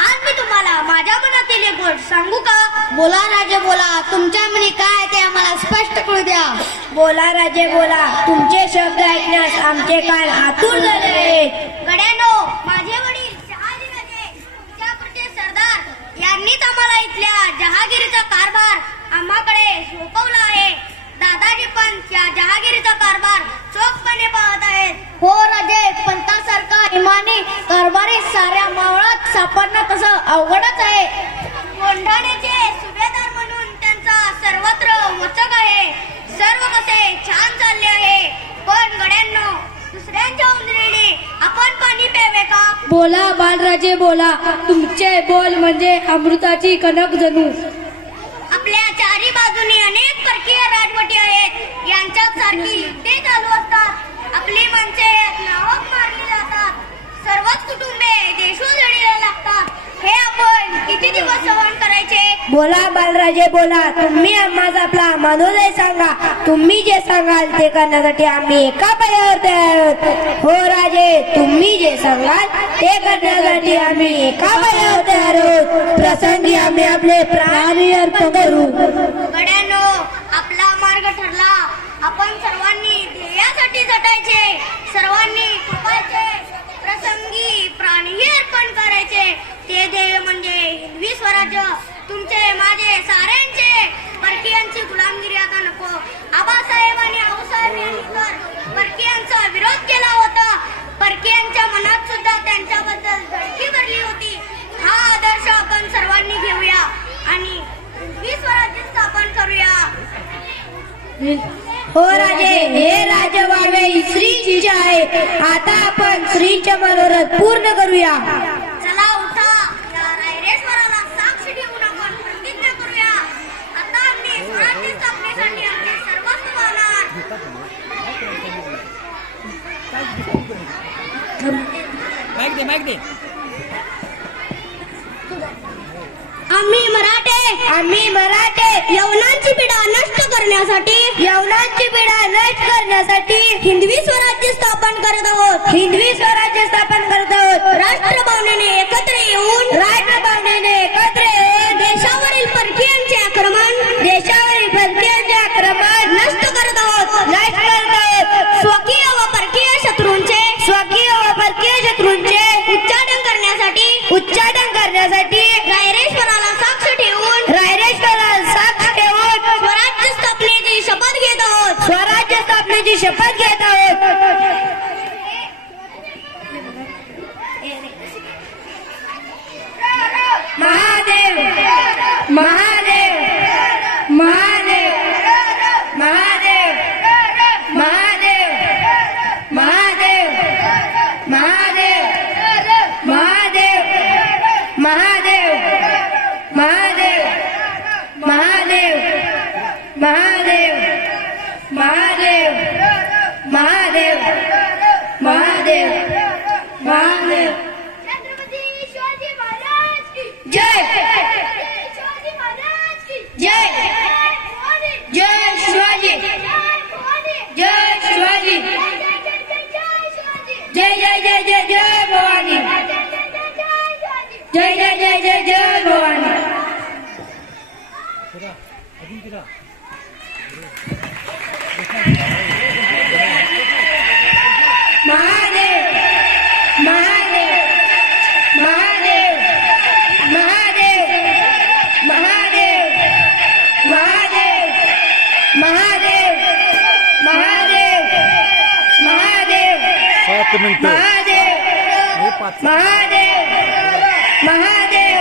आज मी तुम्हाला माझ्या मनातील एक गोष्ट सांगू का? बोला राजे बोला. तुमच्या मनी काय आहे ते आम्हाला स्पष्ट करू द्या. बोला राजे बोला. तुमचे शब्द ऐकण्यास आमचे कान आतुर झाले आहेत गड्यानो माझे वडील शहाजीराजे सरदार यांनीच आम्हाला इथल्या जहागिरीचा कारभार आम्हाकडे सोपवला आहे. दादाजी पण या जहागिरीचा कारभार चोखपणे पाहत आहेत. हो राजे पंतासारखा इमानी कारभारी साऱ्या मावळात सापडणार तसं अवघडच आहे. कोंढाण्याचे सुभेदार म्हणून त्यांचा सर्वत्र वचक आहे. सर्व कसे छान चालले आहे. पण गड्यांनो दुसऱ्यांच्या उंदरीने आपण पाणी प्यावे का? बोला बालराजे बोला. तुमचे बोल म्हणजे अमृताची कणक जणू. आपल्या चारी बाजूनी अनेक परकीय राजवटी आहेत. यांच्यात सारखी युद्धे चालू असतात. आपली माणसे नावक मारली जातात. सर्वच कुटुंबे देशोधडीला लागतात हे आपण किती दिवस सहन करायचे बोला बालराजे बोला. तुम्ही माझा आपला मनोदय सांगा. तुम्ही जे सांगाल ते करण्यासाठी आम्ही एका पायावर तयार आहोत. हो राजे तुम्ही जे सांगाल ते करण्यासाठी आम्ही एका पायावर तयार आहोत. प्रसंगी आम्ही आपले प्राणी अर्पण करू. गड्यानो आपला मार्ग ठरला. आपण सर्वांनी ध्येयासाठी झटायचे. सर्वांनी खपायचे प्रसंगी प्राणी अर्पण करायचे. ते ध्येय म्हणजे हिंदवी स्वराज्य. तुमचे माझे साऱ्यांचे परकीयांची गुलामगिरी आता नको. आबासाहेब आणि आऊसाहेब यांनी तर परकीयांचा विरोध केला होता. परकीयांच्या मनात सुद्धा त्यांच्याबद्दल धडकी भरली होती. हा आदर्श आपण सर्वांनी घेऊया आणि हिंदवी स्वराज्य स्थापन करूया. हो राजे हे राज व्हावे श्रीची आहे. आता आपण श्रीचे मनोरथ पूर्ण करूया चला उठा या रायरेश्वराला साक्ष ठेवून आपण प्रतिज्ञा करूया आता आम्ही स्वराज्य स्थापनेसाठी आमचे सर्वस्व वाहणार माईक दे माईक दे. आम्ही मराठे आम्ही मराठे. यवनांची पिढा नष्ट करण्यासाठी यवनांची पिढा नष्ट करण्यासाठी हिंदवी स्वराज्य स्थापन करत आहोत. हिंदवी स्वराज्य स्थापन करत आहोत. राष्ट्रभावनेने देण्याची शपथ घेत आहोत. महादेव. महा जय जय जय जय जय भवानी जय जय जय जय जय भवानी மகாதேவ் மகாதேவ்.